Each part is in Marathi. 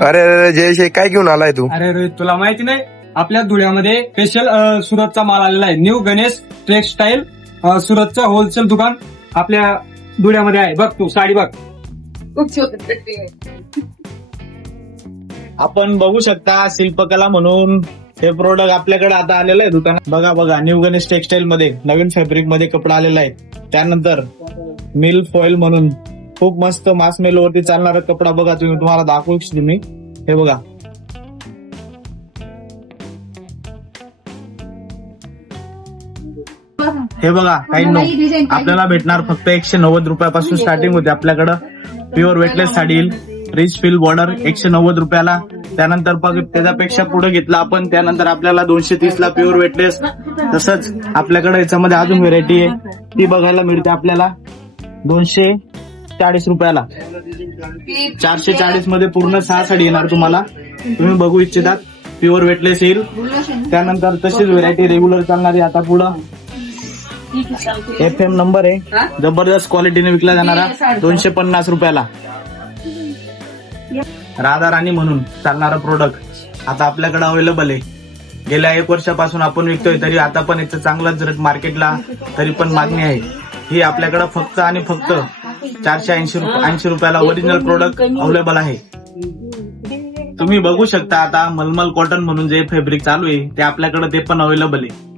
अरे अरे जयेश काय घेऊन आलाय तू? अरे रोहित, तुला माहिती नाही आपल्या धुळ्यामध्ये स्पेशल सुरतचा माल आलेला आहे. न्यू गणेश टेक्सटाईल सुरतचं होलसेल दुकान आपल्या धुळ्यामध्ये आहे. बघ तू साडी बघ. आपण बघू शकता शिल्पकला म्हणून हे प्रोडक्ट आपल्याकडे आता आलेलं आहे दुकानात. बघा न्यू गणेश टेक्सटाईल मध्ये नवीन फॅब्रिक मध्ये कपडा आलेला आहे. त्यानंतर मिल फॉइल म्हणून खूप मस्त मास मेल वरती चालणारा कपडा बघा. तुम्हाला दाखवू इच्छितो मी. हे बघा, हे बघा काही आपल्याला भेटणार फक्त 190 रुपयापासून स्टार्टिंग होते आपल्याकडं. प्युअर वेटलेस साडी येईल, रिच फील बॉर्डर 190 रुपयाला. त्यानंतर त्याच्यापेक्षा पुढे घेतला आपण, त्यानंतर आपल्याला 230 ला प्युअर वेटलेस. तसंच आपल्याकडे याच्यामध्ये अजून व्हेरायटी आहे, ती बघायला मिळते आपल्याला 240 रुपयाला. 440 मध्ये पूर्ण 6 साडी येणार तुम्हाला. तुम्ही बघू इच्छितात प्युअर वेटलेस येईल. त्यानंतर तशीच व्हेरायटी रेग्युलर चालणारी आता पुढं FM नंबर आहे, जबरदस्त क्वालिटीने विकला जाणारा 250 रुपयाला. राधा राणी म्हणून चालणारा प्रोडक्ट आता आपल्याकडे अवेलेबल आहे. गेल्या 1 वर्षापासून आपण विकतोय, तरी आता पण याचं चांगलाच रेट मार्केटला तरी पण मागणी आहे. ही आपल्याकडे फक्त आणि फक्त 480 रुपयाला ओरिजिनल प्रोडक्ट अवेलेबल आहे. तुम्ही बघू शकता आता मलमल कॉटन म्हणून जे फॅब्रिक चालू आहे ते आपल्याकडे ते पण अवेलेबल आहे.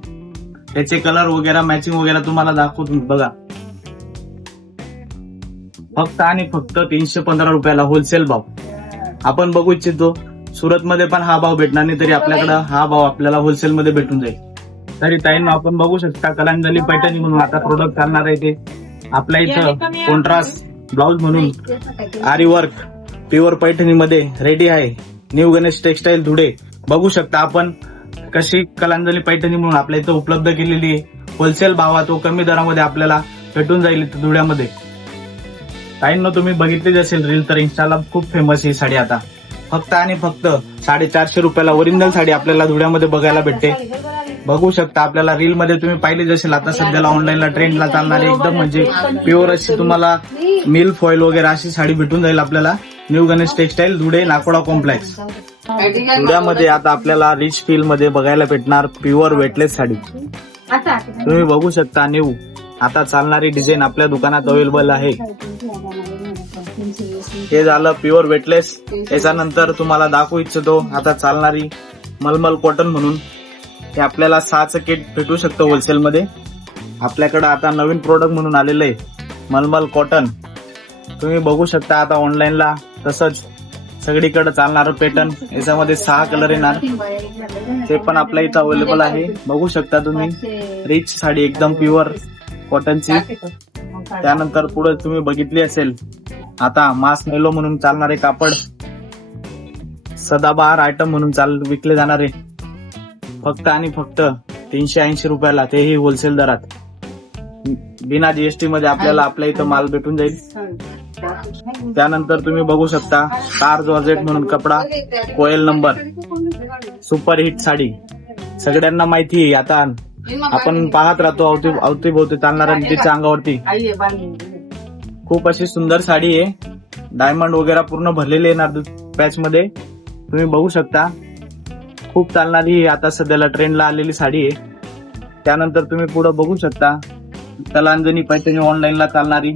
त्याचे कलर वगैरे मॅचिंग वगैरे तुम्हाला दाखवतो बघा. फक्त आणि फक्त 315 रुपयाला होलसेल भाव. आपण बघू इच्छितो सुरतमध्ये पण हा भाव भेटणार नाही, तरी आपल्याकडे हा भाव आपल्याला होलसेल मध्ये भेटून जाईल. तरी ताईंनो आपण बघू शकता कलांजली पैठणी म्हणून आता प्रोडक्ट चालणार आहे. ते आपल्या इथं कॉन्ट्रास्ट ब्लाउज म्हणून आरी वर्क प्युअर पैठणी मध्ये रेडी आहे. New Ganesh textile Dhule. बघू शकता आपण कशी कलांजली पैठणी म्हणून आपल्या इथं उपलब्ध केलेली आहे. होलसेल भावात व कमी दरामध्ये आपल्याला भेटून जाईल इथं धुळ्यामध्ये. ताईंनो तुम्ही बघितलीच असेल रील, तर इन्स्टाला खूप फेमस ही साडी आता फक्त आणि फक्त 450 रुपयाला ओरिजिनल साडी आपल्याला धुळ्यामध्ये बघायला भेटते. बघू शकता आपल्याला रील मध्ये तुम्ही पाहिलेच असेल. आता सध्याला ऑनलाईनला ट्रेंडला चालणारी एकदम म्हणजे प्युअर अशी तुम्हाला मिल फॉइल वगैरे अशी साडी भेटून जाईल आपल्याला. New Ganesh textile Dhule Nakoda complex. धुळ्यामध्ये आता आपल्याला रिच फील मध्ये बघायला भेटणार प्युअर वेटलेस साडी. तुम्ही बघू शकता न्यू आता चालणारी डिझाईन आपल्या दुकानात अवेलेबल आहे. हे झालं प्युअर वेटलेस. याच्यानंतर तुम्हाला दाखवू इच्छितो आता चालणारी मलमल कॉटन म्हणून. हे आपल्याला 6चं किट भेटू शकतं होलसेल मध्ये. आपल्याकडे आता नवीन प्रोडक्ट म्हणून आलेलं आहे मलमल कॉटन. तुम्ही बघू शकता आता ऑनलाईनला. तसंच सगळीकडे चालणारं पॅटर्न. याच्यामध्ये 6 कलर येणार, ते पण आपल्या इथं अवेलेबल आहे. बघू शकता तुम्ही रिच साडी एकदम प्युअर कॉटनची. त्यानंतर पुढे तुम्ही बघितली असेल आता मास मेलो म्हणून चालणारे कापड, सदाबहार आयटम म्हणून विकले जाणारे फक्त आणि फक्त 380 रुपयाला, तेही होलसेल दरात. बिना जीएसटी मध्ये आपल्याला आपल्या इथं माल भेटून जाईल. त्यानंतर तुम्ही बघू शकता कार जॉर्जेट म्हणून कपडा, कोयल नंबर, सुपर हिट साडी. सगळ्यांना माहिती आहे आता आपण पाहत राहतो अवतीभोवती चालणाऱ्या तिच्या अंगावरती. खूप अशी सुंदर साडी आहे. डायमंड वगैरे पूर्ण भरलेले येणार पॅच मध्ये. तुम्ही बघू शकता खूप चालणारी आता सध्याला ट्रेंडला आलेली साडी आहे. त्यानंतर तुम्ही पुढे बघू शकता कलांजली पैठणी ऑनलाईनला चालणारी.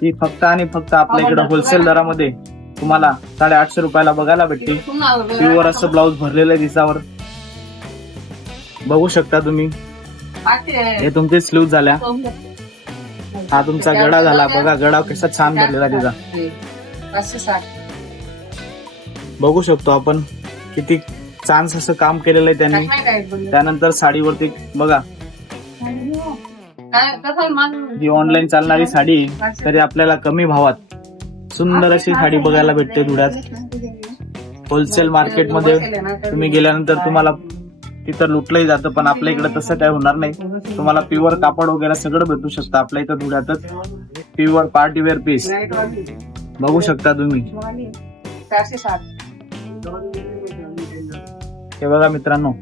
ती फक्त आणि फक्त आपल्याकडे होलसेल दरामध्ये तुम्हाला 850 रुपयाला बघायला भेटते. प्युअर असं ब्लाऊज भरलेलं आहे दिसावर. बघू शकता तुम्ही. हे तुमचे स्लीव्ह झाल्या. हा तुमचा गळा झाला. बघा गळा कसा छान भरलेला तिचा. बघू शकतो आपण किती छान असं काम केलेलं आहे त्यांनी. त्यानंतर साडीवरती बघा जी ऑनलाईन चालणारी साडी, तरी आपल्याला कमी भावात सुंदर अशी साडी बघायला भेटते धुळ्यात. होलसेल मार्केटमध्ये तुम्ही गेल्यानंतर तुम्हाला तिथं लुटलंही जातं, पण आपल्या इकडे तसं काय होणार नाही. तुम्हाला प्युअर कापड वगैरे सगळं भेटू शकतं आपल्या इथं धुळ्यातच. प्युअर पार्टीवेअर पीस बघू शकता तुम्ही. हे बघा मित्रांनो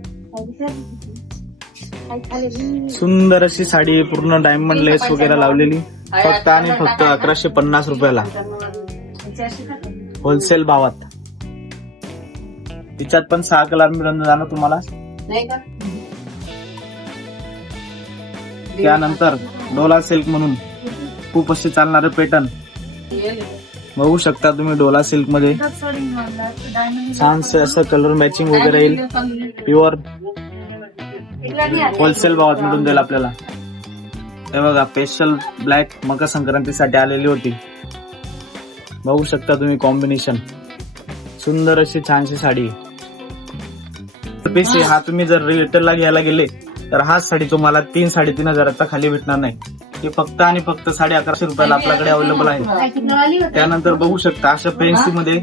सुंदर अशी साडी पूर्ण डायमंड लेस वगैरे लावलेली. फक्त आणि फक्त 1150 रुपयाला होलसेल भावात. तिच्यात पण 6 कलर मिळून जाणार तुम्हाला. त्यानंतर डोला सिल्क म्हणून खूप असे चालणारे पॅटर्न बघू शकता तुम्ही. डोला सिल्क मध्ये छानसे असं कलर मॅचिंग वगैरे येईल. प्युअर होलसेल भावात मिळून जाईल आपल्याला. हे बघा स्पेशल ब्लॅक मकर संक्रांतीसाठी आलेली होती. बघू शकता तुम्ही कॉम्बिनेशन. सुंदर अशी छानशी साडी. पीस हा तुम्ही जर रिटेलला घ्यायला गेले तर हाच साडी तुम्हाला 3-3.5 हजाराचा खाली भेटणार नाही. हे फक्त आणि फक्त 1150 रुपयाला आपल्याकडे अवेलेबल आहे. त्यानंतर बघू शकता अशा फॅन्सी मध्ये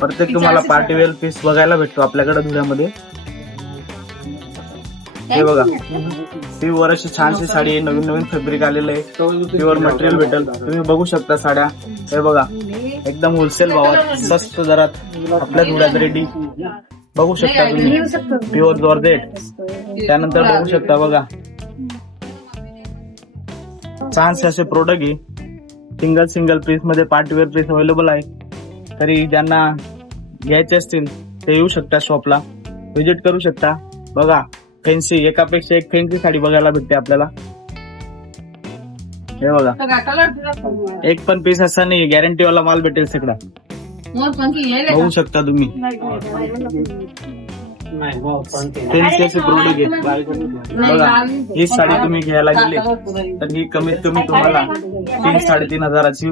प्रत्येक तुम्हाला पार्टीवेअर पीस बघायला भेटतो आपल्याकडे धुळ्यामध्ये. हे बघा प्युअर अशी छानशी साडी आहे. नवीन नवीन फॅब्रिक आलेलं आहे. प्युअर मटेरियल भेटेल. तुम्ही बघू शकता साड्या. हे बघा एकदम होलसेल भावात स्वस्त दरात आपल्या धुळ्यात रेडी बघू शकता तुम्ही. Pure georgette. त्यानंतर बघू शकता बघा छानसे असे प्रोडक्ट आहे. सिंगल पीस मध्ये पार्टीवेअर पीस अवेलेबल आहे. तरी ज्यांना घ्यायचे असतील ते येऊ शकता शॉपला, व्हिजिट करू शकता. बघा फॅन्सी एकापेक्षा एक फॅन्सी साडी बघायला भेटते आपल्याला. हे बघा एक पण पीस असा नाही, गॅरंटी वाला माल भेटेल सगळा. बघू शकता तुम्ही फॅन्सी असे प्रोडक्ट आहे. बघा ही साडी तुम्ही घ्यायला गेले तर ही कमीत कमी तुम्हाला 3-3.5 हजाराची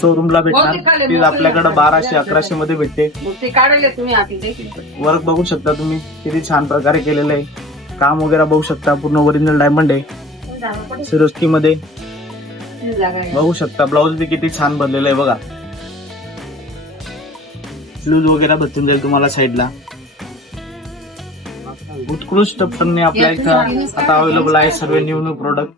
शोरूमला भेटणार. ती आपल्याकडे 1200-1100 मध्ये भेटते. वर्क बघू शकता तुम्ही किती छान प्रकारे केलेलं आहे. काम वगैरे बघू शकता. पूर्ण ओरिजिनल डायमंड आहे सिरोस्की मध्ये. बघू शकता ब्लाऊज बी किती छान बनलेलं आहे बघा. लूज वगैरे बसून जाईल तुम्हाला साईडला. उत्कृष्ट पणे आपल्या इथं आता अवेलेबल आहे सर्व न्यू प्रोडक्ट.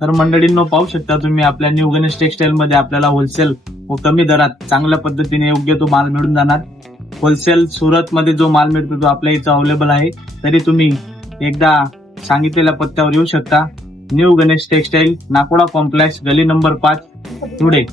तर मंडळींनो पाहू शकता तुम्ही आपल्या न्यू गणेश टेक्सटाईल मध्ये आपल्याला होलसेल व कमी दरात चांगल्या पद्धतीने योग्य तो माल मिळून जाणार. होलसेल सुरत मध्ये जो माल मिळतो तो आपल्या इथं अवेलेबल आहे. तरी तुम्ही एकदा सांगितलेल्या पत्त्यावर येऊ शकता. New Ganesh textile, Nakoda complex, गली नंबर 5, धुळे.